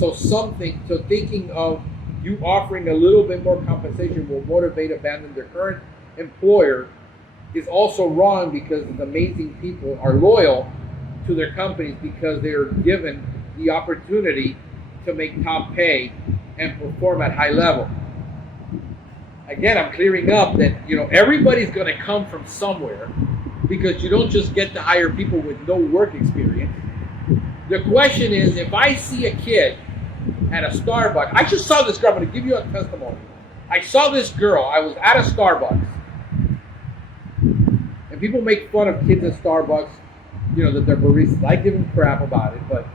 So thinking of you offering a little bit more compensation will motivate abandon their current employer is also wrong, because the amazing people are loyal to their companies because they are given the opportunity to make top pay and perform at high level. Again, I'm clearing up that everybody's going to come from somewhere, because you don't just get to hire people with no work experience. The question is, if I see a kid at a Starbucks, I just saw this girl. I'm going to give you a testimony. I saw this girl. I was at a Starbucks, and people make fun of kids at Starbucks, that they're baristas. I give them crap about it, but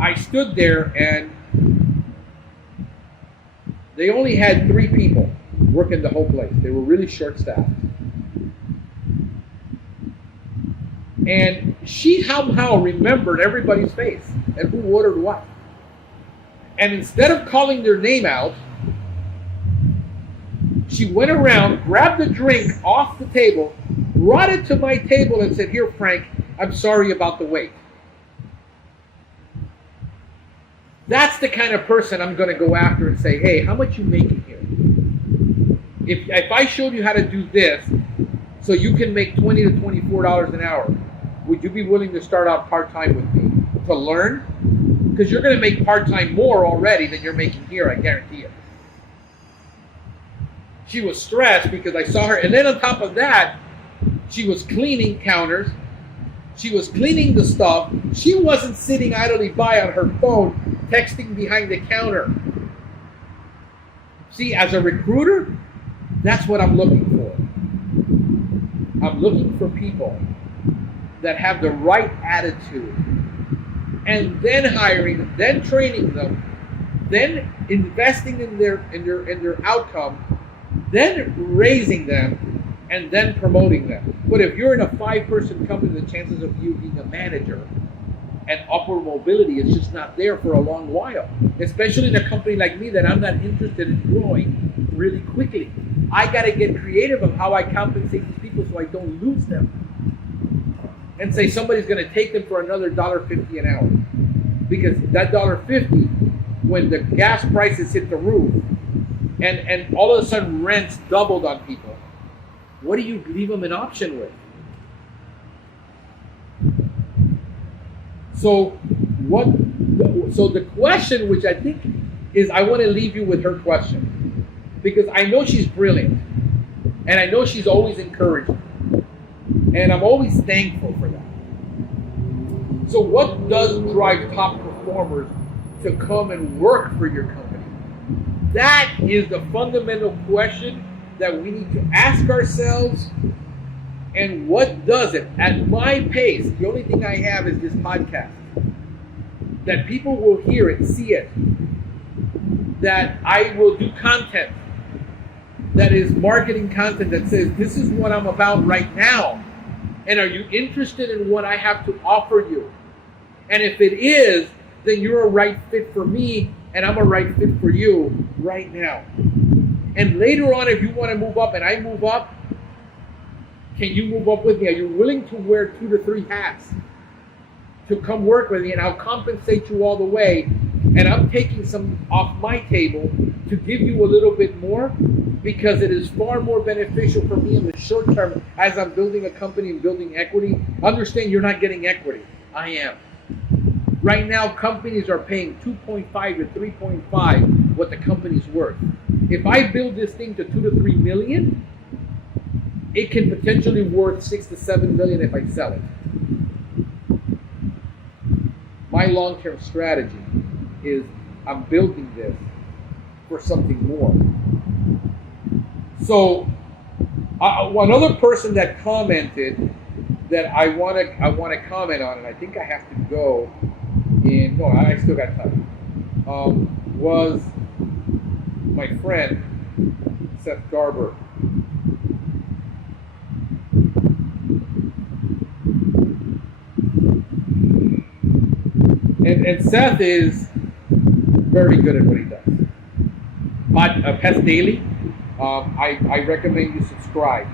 I stood there and they only had 3 people working the whole place. They were really short-staffed. And she somehow remembered everybody's face and who ordered what. And instead of calling their name out, she went around, grabbed the drink off the table, brought it to my table and said, "Here, Frank, I'm sorry about the wait." That's the kind of person I'm going to go after and say, "Hey, how much you making here? If I showed you how to do this so you can make $20 to $24 an hour, would you be willing to start out part-time with me to learn? Because you're going to make part-time more already than you're making here, I guarantee you." She was stressed because I saw her. And then on top of that, she was cleaning counters. She was cleaning the stuff. She wasn't sitting idly by on her phone, texting behind the counter. See, as a recruiter, that's what I'm looking for. I'm looking for people that have the right attitude, and then hiring them, then training them, then investing in their outcome, then raising them, and then promoting them. But if you're in a 5-person company, the chances of you being a manager and upward mobility is just not there for a long while. Especially in a company like me that I'm not interested in growing really quickly. I got to get creative of how I compensate these people so I don't lose them. And say somebody's going to take them for another $1.50 an hour. Because that $1.50, when the gas prices hit the roof, and all of a sudden rents doubled on people, what do you leave them an option with? So the question, which I think is, I want to leave you with her question, because I know she's brilliant, and I know she's always encouraging, and I'm always thankful for that. So what does drive top performers to come and work for your company? That is the fundamental question that we need to ask ourselves. And what does it? At my pace, the only thing I have is this podcast. That people will hear it, see it. That I will do content that is marketing content that says, this is what I'm about right now. And are you interested in what I have to offer you? And if it is, then you're a right fit for me, and I'm a right fit for you right now. And later on, if you want to move up and I move up, can you move up with me? Are you willing to wear 2 to 3 hats to come work with me? And I'll compensate you all the way. And I'm taking some off my table to give you a little bit more, because it is far more beneficial for me in the short term as I'm building a company and building equity. Understand, you're not getting equity. I am. Right now, companies are paying 2.5 to 3.5 what the company's worth. If I build this thing to 2 to 3 million, it can potentially worth 6 to 7 million if I sell it. My long-term strategy is I'm building this for something more. So, another person that commented that I want to comment on, and I think I have to go in. No, I still got time. Was my friend Seth Garber. And Seth is very good at what he does. Pest Daily, I recommend you subscribe.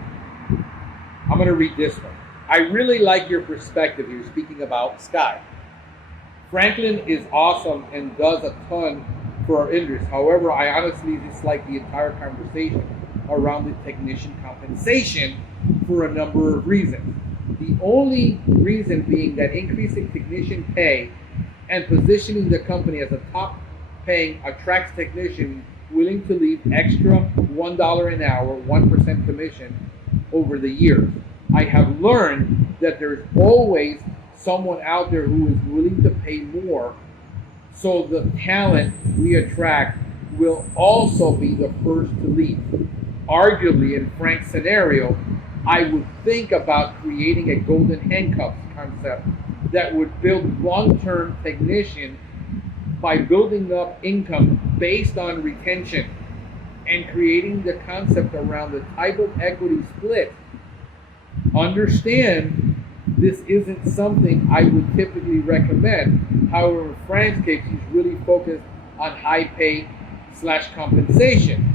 I'm going to read this one. I really like your perspective. You're speaking about Sky. Franklin is awesome and does a ton for our industry. However, I honestly dislike the entire conversation around the technician compensation for a number of reasons. The only reason being that increasing technician pay and positioning the company as a top paying attracts technicians willing to leave extra $1 an hour, 1% commission over the years. I have learned that there's always someone out there who is willing to pay more, so the talent we attract will also be the first to leave. Arguably, in Frank's scenario, I would think about creating a golden handcuffs concept that would build long-term technician by building up income based on retention and creating the concept around the type of equity split. Understand, this isn't something I would typically recommend. However, in Frank's case, he's really focused on high pay / compensation.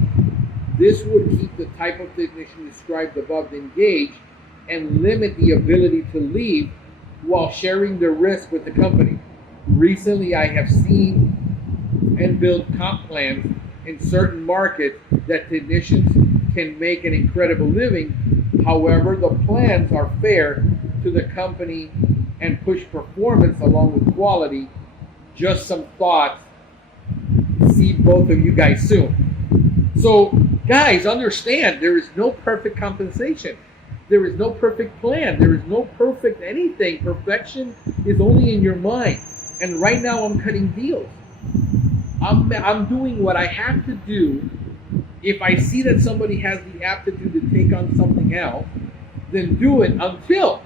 This would keep the type of technician described above engaged and limit the ability to leave while sharing the risk with the company. Recently, I have seen and built comp plans in certain markets that technicians can make an incredible living. However, the plans are fair to the company and push performance along with quality. Just some thoughts. See both of you guys soon. So, guys, understand there is no perfect compensation. There is no perfect plan. There is no perfect anything. Perfection is only in your mind. And right now I'm cutting deals. I'm doing what I have to do. If I see that somebody has the aptitude to take on something else, then do it until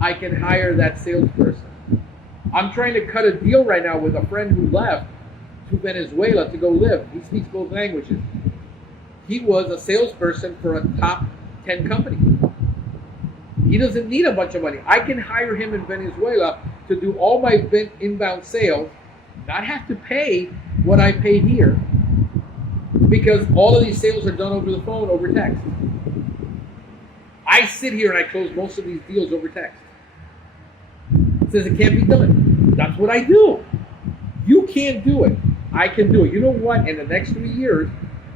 I can hire that salesperson. I'm trying to cut a deal right now with a friend who left to Venezuela to go live. He speaks both languages. He was a salesperson for a top 10 company. He doesn't need a bunch of money. I can hire him in Venezuela to do all my inbound sales, not have to pay what I pay here, because all of these sales are done over the phone, over text. I sit here and I close most of these deals over text. It says it can't be done. That's what I do. You can't do it. I can do it. You know what? In the next 3 years,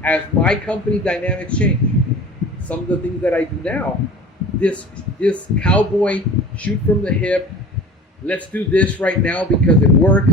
as my company dynamics change, some of the things that I do now, this cowboy shoot from the hip, let's do this right now because it works,